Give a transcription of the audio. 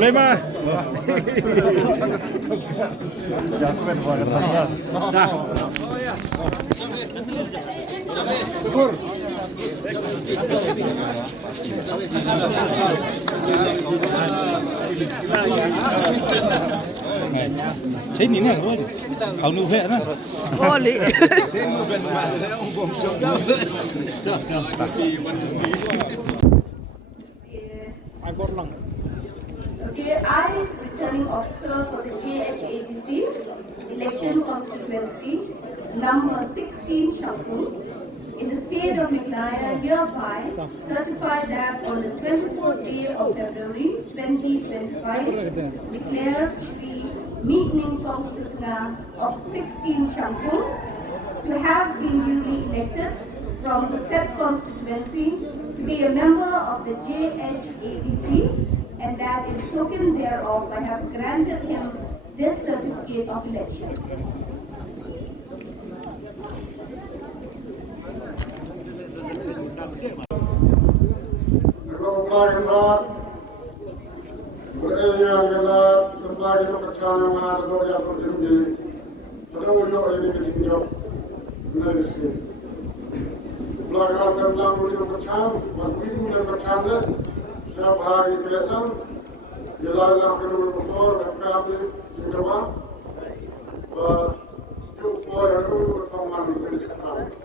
Lema. Thấy nhìn này thôi, hầu nụ hệ đó. Ô lì. Okay, I, returning officer for the JHADC election constituency number 16 Shangpung in the state of Meghalaya, hereby certify that on the 24th day of February 2025 declare Sri Mihnyngkong of 16 Shangpung to have been duly elected from the said constituency to be a member of the JHADC, and that in token thereof I have granted him this certificate of election. và chúc mọi người có một ngày tốt đẹp.